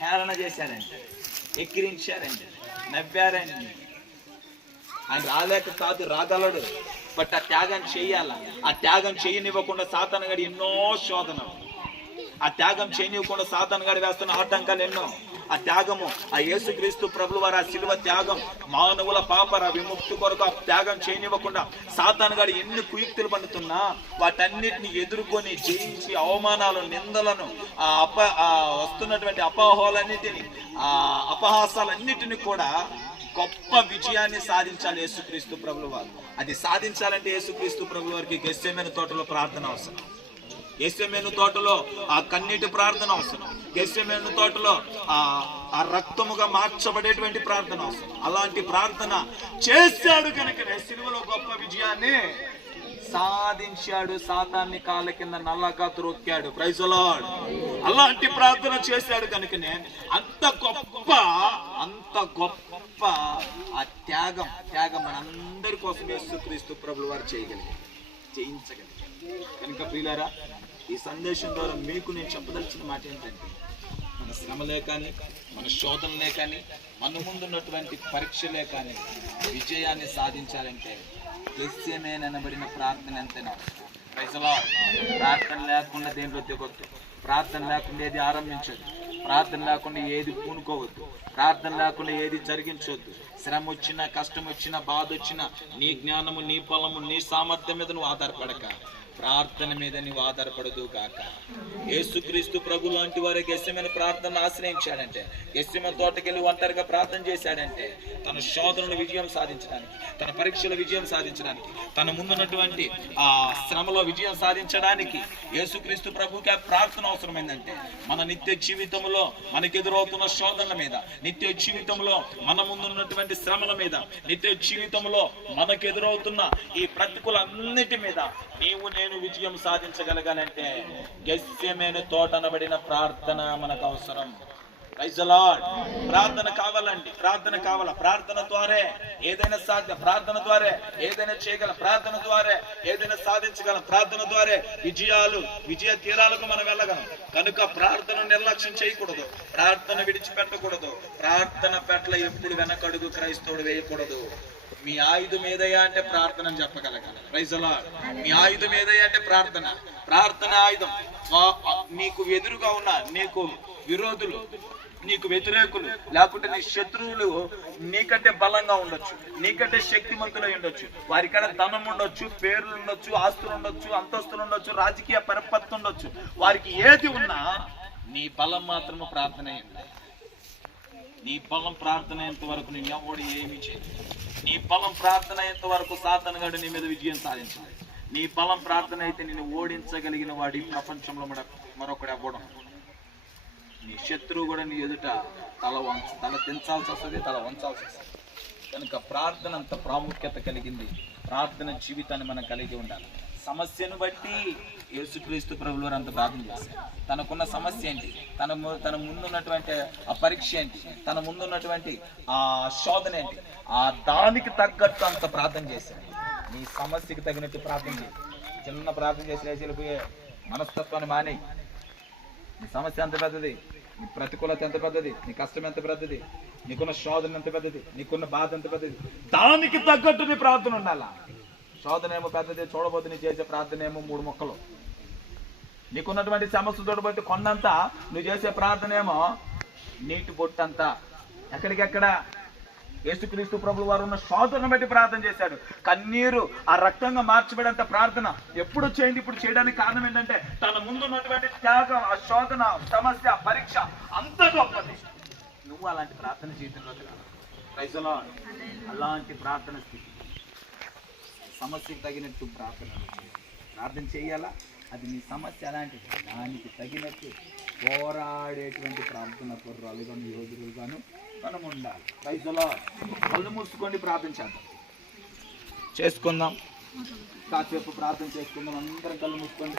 హేళన చేశారండి ఎక్కిరించారండి నవ్వారండి ఆయన రాలేక కాదు రాగలడు. బట్ ఆ త్యాగం చెయ్యాల ఆ త్యాగం చేయనివ్వకుండా సాతానగాడు ఎన్నో శోధనలు. ఆ త్యాగం చేయనివ్వకుండా సాతానగాడు వేస్తున్న ఆటంకాలు ఎన్నో. ఆ త్యాగము ఆ యేసుక్రీస్తు ప్రభుల వారు ఆ శిలువ త్యాగం మానవుల పాపర విముక్తి కొరకు ఆ త్యాగం చేయనివ్వకుండా సాతానగాడు ఎన్ని కుయుక్తులు పండుతున్నా వాటన్నిటిని ఎదుర్కొని జయించి అవమానాలు నిందలను ఆ అప ఆ వస్తున్నటువంటి అపోహలన్నిటిని ఆ అపహాసాలన్నిటిని కూడా గొప్ప విజయాన్ని సాధించాలి యేసుక్రీస్తు ప్రభుల వారు. అది సాధించాలంటే యేసుక్రీస్తు ప్రభుల వారికి గెస్సేమైన తోటలో ప్రార్థన అవసరం. గెస్సేమైన తోటలో ఆ కన్నీటి ప్రార్థన అవసరం. గెస్సేమైన తోటలో ఆ ఆ రక్తముగా మార్చబడేటువంటి ప్రార్థన అవసరం. అలాంటి ప్రార్థన చేశాడు కనుక సిలువలో గొప్ప విజయాన్ని సాధించాడు. సాతాన్ని కాళ్ళ కింద నల్లగా త్రొక్కాడు. ప్రైజలాడు అలాంటి ప్రార్థన చేశాడు కనుకనే అంత గొప్ప అంత గొప్ప ఆ త్యాగం త్యాగం మనందరి కోసం యేసుక్రీస్తు ప్రభులు వారు చేయగలిగారు. చేయించగలిగారు. కనుక ప్రియులారా ఈ సందేశం ద్వారా మీకు నేను చెప్పదలిచిన మాట ఏంటంటే మన శ్రమలే కానీ మన శోధనలే కానీ మన ముందున్నటువంటి పరీక్షలే కానీ విజయాన్ని సాధించాలంటే లక్ష్యమేనబడిన ప్రార్థన ఎంతైనా ప్రజలా ప్రార్థన లేకుండా దేంట్లో దిగొద్దు. ప్రార్థన లేకుండా ఏది ఆరంభించదు ప్రార్థన లేకుండా ఏది పూనుకోవద్దు. ప్రార్థన లేకుండా ఏది జరిగించవద్దు శ్రమ వచ్చినా కష్టం వచ్చినా బాధ వచ్చినా నీ జ్ఞానము నీ పొలము నీ సామర్థ్యం మీద నువ్వు ఆధారపడక. ప్రార్థన మీద నువ్వు ఆధారపడదు గాక. యేసుక్రీస్తు ప్రభు లాంటి వారి గెస్యమైన ప్రార్థన ఆశ్రయించాడంటే గెస్యమ తోటకెళ్ళి ఒంటరిగా ప్రార్థన చేశాడంటే తన శోధనను విజయం సాధించడానికి తన పరీక్షల విజయం సాధించడానికి తన ముందున్నటువంటి ఆ శ్రమలో విజయం సాధించడానికి యేసుక్రీస్తు ప్రభుకి ఆ ప్రార్థన అవసరమైందంటే మన నిత్య జీవితంలో మనకు ఎదురవుతున్న శోధనల మీద నిత్య జీవితంలో మన ముందున్నటువంటి శ్రమల మీద నిత్య జీవితంలో మనకు ఎదురవుతున్న ఈ ప్రతికూలన్నిటి మీద నీవు నేను విజయం సాధించగలగాలంటే గస్యమైన తోటనబడిన ప్రార్థన మనకు అవసరం ప్రార్థన కావాలండి. ప్రార్థన కావాల? ప్రార్థన ద్వారే ఏదైనా సాధ్య ప్రార్థన ద్వారే ఏదైనా చేయగల ప్రార్థన ద్వారే ఏదైనా సాధించగలం ప్రార్థన ద్వారే విజయాలు విజయ తీరాలకు మనం వెళ్ళగలం. కనుక ప్రార్థన నిర్లక్ష్యం చేయకూడదు. ప్రార్థన విడిచిపెట్టకూడదు. ప్రార్థన పట్ల ఎప్పుడు వెనకడుగు క్రైస్తవుడు వేయకూడదు. మీ ఆయుధం ఏదయ్యా అంటే ప్రార్థన అని చెప్పగలగాలి. Praise మీ ఆయుధం ఏదయ్యా అంటే ప్రార్థన. ప్రార్థన ఆయుధం. నీకు ఎదురుగా ఉన్న నీకు విరోధులు నీకు వ్యతిరేకులు లేకుంటే నీ శత్రువులు నీకంటే బలంగా ఉండొచ్చు. నీకంటే శక్తిమంతులై ఉండొచ్చు. వారికడ ధనం ఉండొచ్చు పేర్లు ఉండొచ్చు ఆస్తులు ఉండొచ్చు అంతస్తులు ఉండొచ్చు రాజకీయ పరపత్తు ఉండొచ్చు. వారికి ఏది ఉన్నా నీ బలం మాత్రము ప్రార్థన నీ బలం ప్రార్థన అయ్యేంత వరకు నేను ఎవడు ఏమీ చేయలేదు. నీ బలం ప్రార్థన అయ్యేంత వరకు సాతనగాడు నీ మీద విజయం సాధించాలి? నీ బలం ప్రార్థన అయితే నిన్ను ఓడించగలిగిన వాడి ప్రపంచంలో మన మరొకడు అవ్వడం నీ శత్రువు కూడా నీ ఎదుట తల వంచ తల తెంచాల్సి వస్తుంది తల వంచాల్సి వస్తుంది. కనుక ప్రార్థన అంత ప్రాముఖ్యత కలిగింది. ప్రార్థన జీవితాన్ని మనం కలిగి ఉండాలి. సమస్యను బట్టి యేసుక్రీస్తు ప్రభులు అంత ప్రార్థన చేశారు. తనకున్న సమస్య ఏంటి? తన తన ముందున్నటువంటి ఆ పరీక్ష ఏంటి? తన ముందున్నటువంటి ఆ శోధన ఏంటి? ఆ దానికి తగ్గట్టు అంత ప్రార్థన చేశాడు. నీ సమస్యకి తగినట్టు ప్రార్థన చేయి. చిన్న ప్రార్థన చేసి లేచి మనస్తత్వాన్ని మానేయి నీ సమస్య ఎంత పెద్దది? నీ ప్రతికూలత ఎంత పెద్దది? నీ కష్టం ఎంత పెద్దది? నీకున్న శోధన ఎంత పెద్దది? నీకున్న బాధ ఎంత పెద్దది? దానికి తగ్గట్టు నీ ప్రార్థన ఉండాలా? శోధన ఏమో పెద్దది చూడబోతు నీ చేసే ప్రార్థన ఏమో మూడు మొక్కలు. నీకున్నటువంటి సమస్య చూడబట్టి కొండంతా నువ్వు చేసే ప్రార్థన ఏమో నీటి బొట్టంతా. ఎక్కడికెక్కడ? యేసుక్రీస్తు ప్రభులు వారు ఉన్న శోధనను బట్టి ప్రార్థన చేశాడు. కన్నీరు ఆ రక్తంగా మార్చబడేంత ప్రార్థన ఎప్పుడు చేయండి ఇప్పుడు చేయడానికి కారణం ఏంటంటే తన ముందు ఉన్నటువంటి త్యాగం ఆ శోధన సమస్య పరీక్ష అంత గొప్పది. నువ్వు అలాంటి ప్రార్థన జీవితంలో అలాంటి ప్రార్థన స్థితి. సమస్యకు తగినట్టు ప్రార్థన ప్రార్థన చేయాలా? అది మీ సమస్య అలాంటిది. దానికి తగినట్టు పోరాడేటువంటి ప్రార్థన కుర్రాలుగాను యోధులుగాను మనం ఉండాలి. రైతులో కళ్ళు మూసుకొని ప్రార్థన చేద్దాం. చేసుకుందాం. కాసేపు ప్రార్థన చేసుకుందాం. అందరం కళ్ళు మూసుకొని